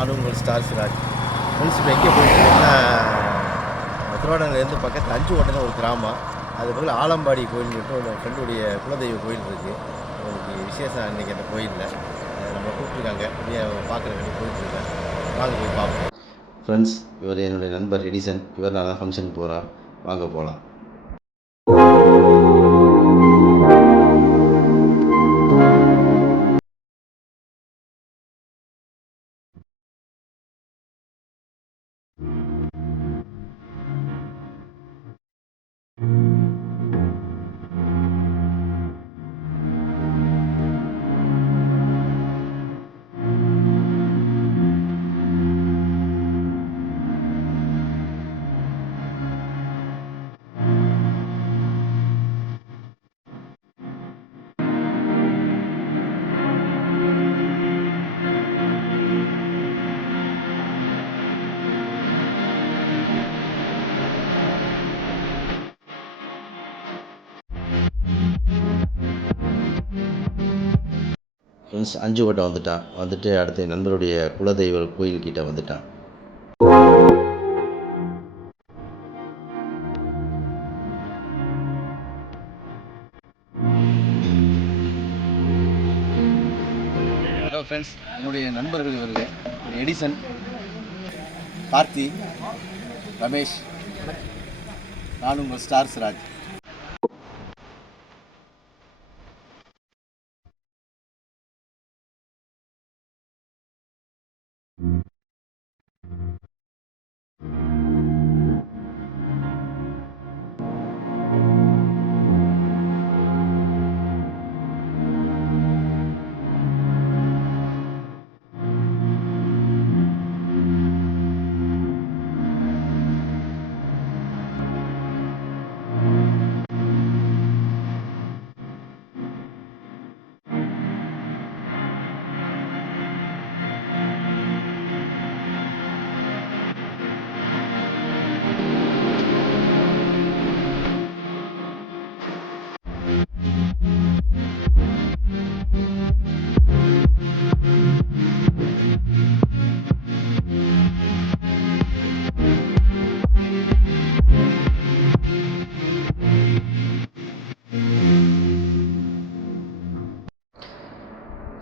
நானும் உங்கள் star Siraj. Friends இப்போ எங்கே போயிட்டுருக்கோம்னா திருவாடனையிலேருந்து பக்கத்தில் 5 ஓட்டம் ஒரு கிராமம். அது பக்கத்தில் ஆலம்பாடி கோயில்னு சொல்லிட்டு ஒரு ஃப்ரெண்டுடைய குலதெய்வ கோயில் இருக்குது. அவங்களுக்கு விசேஷம் அன்றைக்கி அந்த கோயிலில் நம்மளை கூப்பிட்ருக்காங்க. அப்படியே பார்க்குறதுக்கு போயிட்டுருக்கேன். வாங்க போய் பார்ப்போம். ஃப்ரெண்ட்ஸ், இவர் என்னுடைய நண்பர் எடிசன். இவர் நான் தான் ஃபங்க்ஷனுக்கு போகிறோம். வாங்க போகலாம். ஃப்ரெண்ட்ஸ், 5 ஓட்டம் வந்துட்டான். வந்துட்டு அடுத்து என் நண்பருடைய குலதெய்வ கோயில்கிட்ட வந்துட்டான். ஹலோ ஃப்ரெண்ட்ஸ், என்னுடைய நண்பர்கள் இவர்கள் எடிசன், கார்த்தி, ரமேஷ், நான் உங்கள் ஸ்டார் சிராஜ்.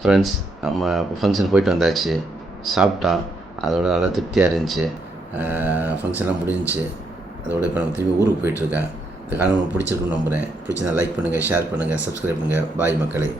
ஃப்ரெண்ட்ஸ், நம்ம ஃபங்க்ஷன் போயிட்டு வந்தாச்சு. சாப்பிட்டோம். அதோட நல்லா திருப்தியாக இருந்துச்சு. ஃபங்க்ஷன்லாம் முடிஞ்சிச்சு. அதோட இப்போ நம்ம திரும்பி ஊருக்கு போயிட்டுருக்கேன். இந்த காலம் உங்களுக்கு பிடிச்சிருக்குன்னு நம்புகிறேன். பிடிச்சிருந்தா லைக் பண்ணுங்கள், ஷேர் பண்ணுங்கள், சப்ஸ்கிரைப் பண்ணுங்கள். பாய் மக்களே.